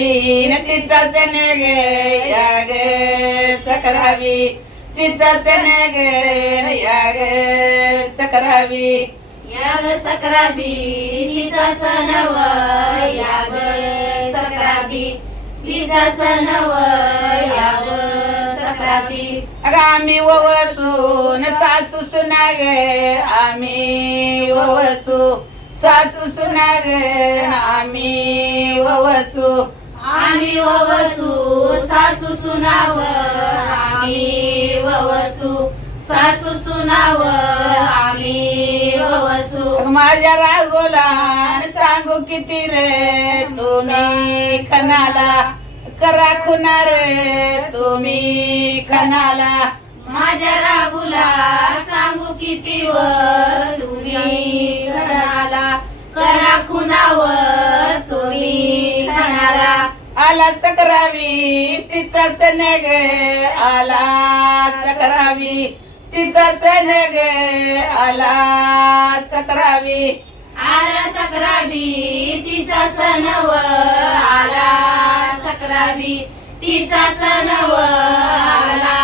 सकरावी न तिचा सण ग या ग सकरावी तिचा सण ग या ग सकरावी याग सकराबी तिचा सणव याग सकराबी तिचा सणव याग सकराबी अगं आम्ही ववसून सासू सुना ग आम्ही ववसू सासू सुना ग आम्ही ववसू आम्ही ववसू सासू सुनाव आम्ही ववसू सासू सुनाव आम्ही ववसू अगं माझ्या रागोला सांगू किती रे तुम्ही खनाला करा खुना रे तुम्ही खनाला माझ्या रागुला सांगू किती व तुम्ही खणाला करा खुनाव तुम्ही खणाला आला सकरावी तिचा सण ग आला सकरावी तिचा सण ग आला सकरावी आला सकराबी तिचा सणव आला सकराबी तिचा सणव आला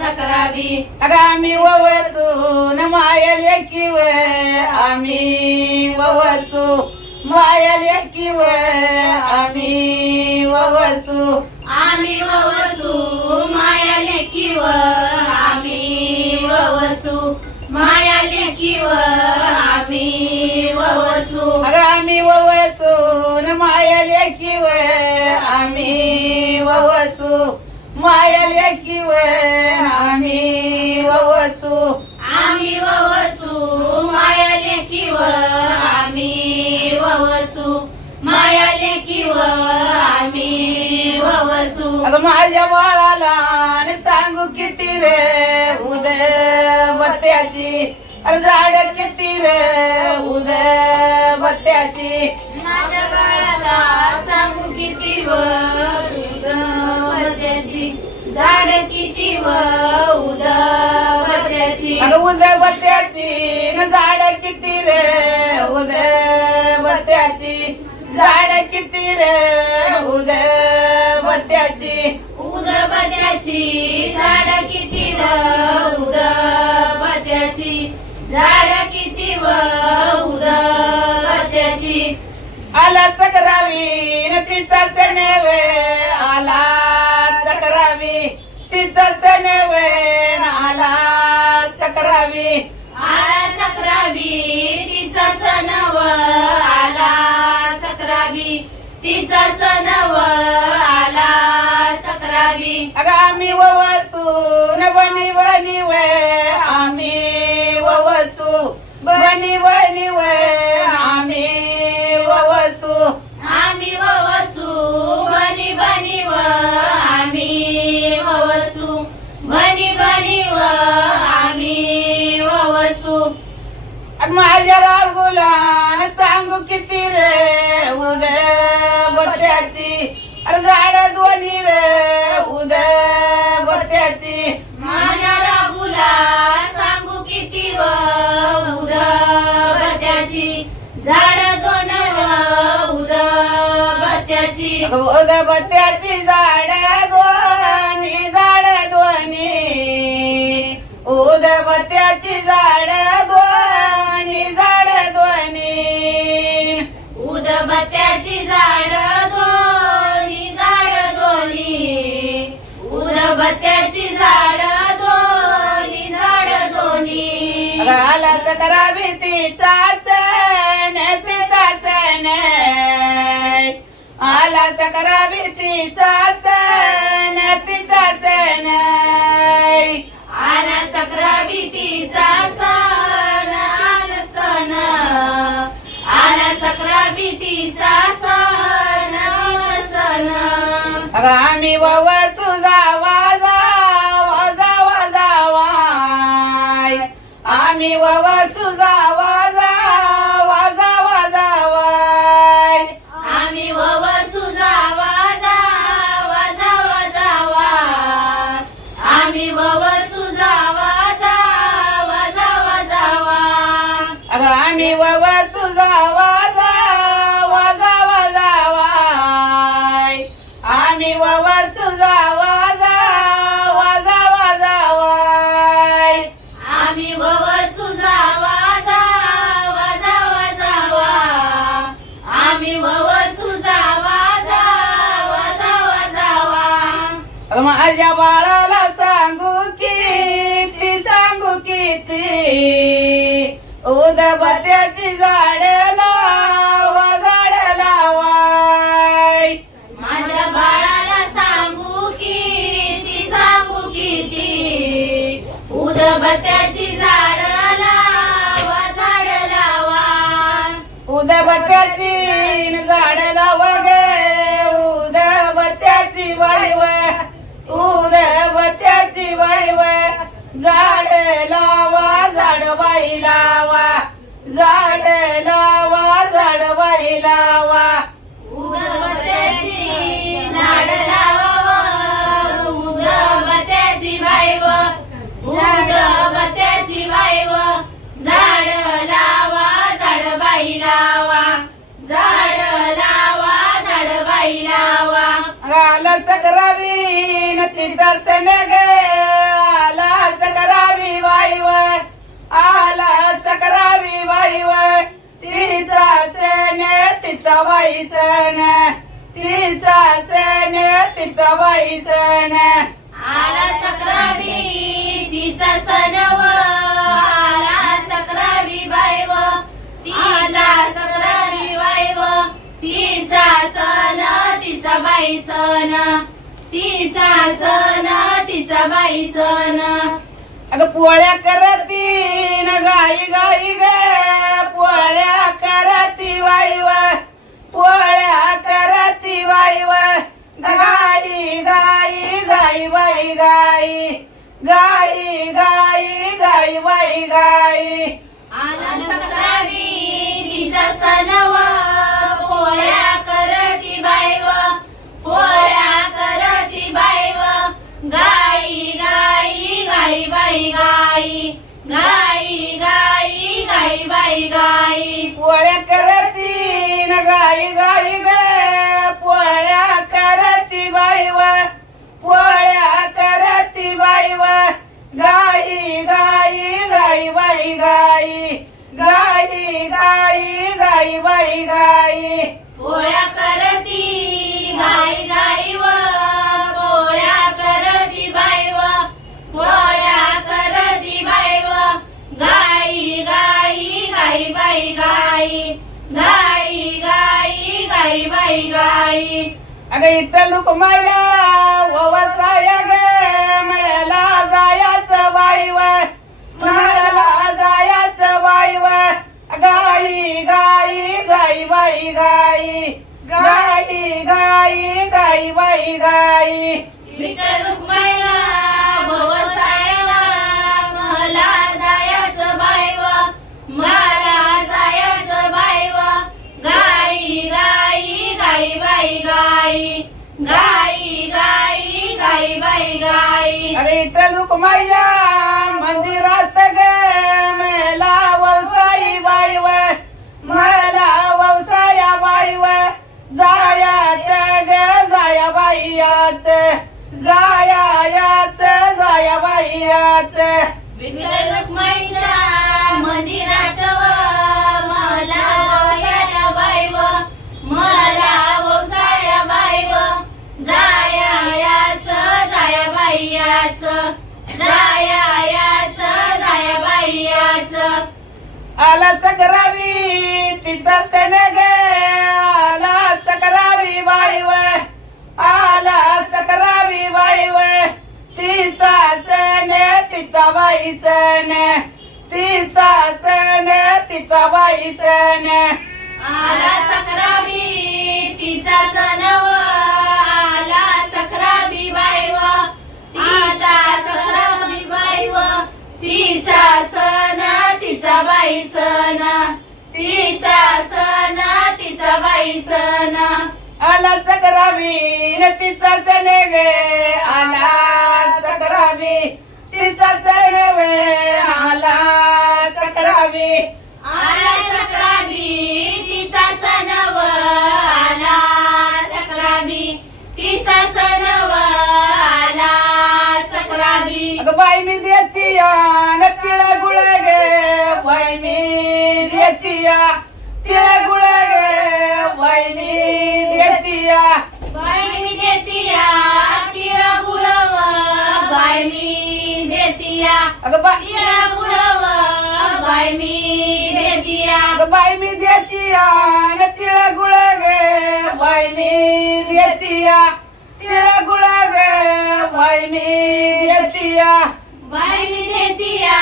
सकराबी अगं आम्ही ववसून माया लेकीव आम्ही ववसू माया लेकीव आम्ही ववसू आम्ही ववसू माया लेकीव आम्ही ववसू माया लेकीव आम्ही ववसू अगं आम्ही ववसून माया लेकीव आम्ही ववसू माया लेकीव आम्ही ववसू आम्ही ववसू माया लेकीव आम्ही ववसू माया लेकीव आम्ही ववसू अगं माझ्या बाळाला न सांगू किती रे उदय बत्याची अरे झाड किती रे उदय बत्याची माझ्या बाळाला सांगू किती व उदवत्याची झाड किती व उदवत्याची अगं उदय बत्याची न झाड किती रे उदय बत्याची झाड किती रे उदय बत्याची उदबत्याची झाड किती व उदबत्याची झाड किती व उदबत्याची आला सकरावी न तिचा सण वे आला सकरावी तिचा सण वे आला सकरावी आला सकराबी तिचा सणव आला सकराबी तिचा सणव आला सकराबी अगं आम्ही ववसून बनी बनी वे आम्ही ववसू बनी बनी वे आम्ही ववसू आम्ही ववसू बनी बनी व आम्ही ववसू बनी बनी व आम्ही ववसू आणि माझ्या रागुला सांगू किती रे उदय बत्याची अरे झाड दोन्ही रे उदय बत्याची माझ्या रागुला सांगू किती व उदबत्याची झाड दोन व उदबत्याची अगं उदय बत्याची झाड दोन्ही झाड दोन्ही उदय बत्याची झाड दोन्ही झाड दोन्ही उदबत्याची झाड दोन्ही झाड दोन्ही उदबत्याची झाड दोन्ही झाड दोन्ही अगं आला सकरावी तिचा सण आला सकरावी तिचा सण आला सकराबी तिचा सण आला सण आला सकराबी तिचा सण आला सण अगं आम्ही ववसू जावा जावा जावा जावाय आम्ही ववसू जावा जावा जावा जावाय आम्ही ववसू जावा जावा जावा जावा आम्ही ववसू जावा जावा जावा जावा अगं आम्ही ववसू जावा जावा जावा जावाय माझ्या बाळाला सांगू किती सांगू किती उदबत्याची झाड लावा झाड लावाय माझ्या बाळाला सांगू किती सांगू किती उदबत्याची झाड लावा झाड लावा उदबत्याची झाड लावा गे उदबत्याची वाईव उदबत्याची वाईव झाड लावा झाडबाई लावा झाड लावा झाडबाई लावा उदबत्याची झाड लावा उदबत्याची बाईव उदबत्याची बाईव झाड लावा झाडबाई लावा झाड लावा झाडबाई लावा आला सकरावी न तिचा सण ग आला सकरावी वाईव आला सकरावी वाईव तिचा सण तिचा बाई सण तिचा सण तिचा बाई सण आला सकरावी तिचा सणव आला सकरावी बाईव तिचा सकरावी बाईव तिचा सण तिचा बाई सण तिचा सण तिचा बाई सण अगं पोळ्या करती न गाई गाई ग पोळ्या करती वाईव पोळ्या करती वाईव गाई गाई गाई बाई गाई गाई गाई गाई बाई गाई आला सकरावी तिचा सणव पोळ्या करती बाईव पोळ्या करती बाईव गाई गाई गाई बाई गाई गाई गाई गाई बाई गाई पोळ्या करती न गाई गाई ग पोळ्या करती बाईव पोळ्या करती बाईव गाई गाई गाई बाई गाई गाई गाई गाई बाई गाई पोळ्या करती गाई गाई व पोळ्या करती बाई व पोळ्या करती बाई व गाई गाई गाई बाई गाई गाई गाई गाई बाई गाई अगं इथं लोक माया वसाया ग मला जायाचं बाईव मला जायाचं बाईव गाई गाई गाई बाई गाई गाई गाई गाई बाई गाई विठ्ठल रुक्माईला भवसायाला मला जायचं बाईव मला जायचं बाईव गाई गाई गाई बाई गाई गाई गाई गाई बाई गाई अरे इथं लोक माया मंदिरात ग मला वसाई बाईव मला वसाया बाईव जायाच ग जाया बाईयाच जायाच जाया बाईयाच विठ्ठल रुक्माईच्या मंदिरात व मला वसाया बाईव मला वसाया बाईव जायाच जाया बाईयाच जायाच जाया बाईयाच आला सकरावी तिचा सण ग आला सकरावी बाईव आला सकरावी बाईव तिचा सण तिचा बाई सण तिचा सण तिचा बाई सण आला सकरावी तिचा सणव आला सकरावी बाईव तिचा सकरावी बाईव तिचा सण तिचा बाई सण तिचा सण तिचा बाई सण आला सकरावी न तिचा सण ग आला सकरावी तिचा सण ग आला सकरावी आला सकरावी तिचा सणव आला सकरावी तिचा सणव आला सकरावी अगं बाई मी देतिया न तिळ गुळ ग बाई मी देतिया तिळ गुळ ग बाई मी देतिया बाई देतिया तिळ गुळव अगं बा तिळा गुळव बाय मी देतिया अगं बाई मी देतिया न तिळ गुळ ग बाई मी देतिया तिळ गुळ ग बाई मी देतिया बाय मी देतिया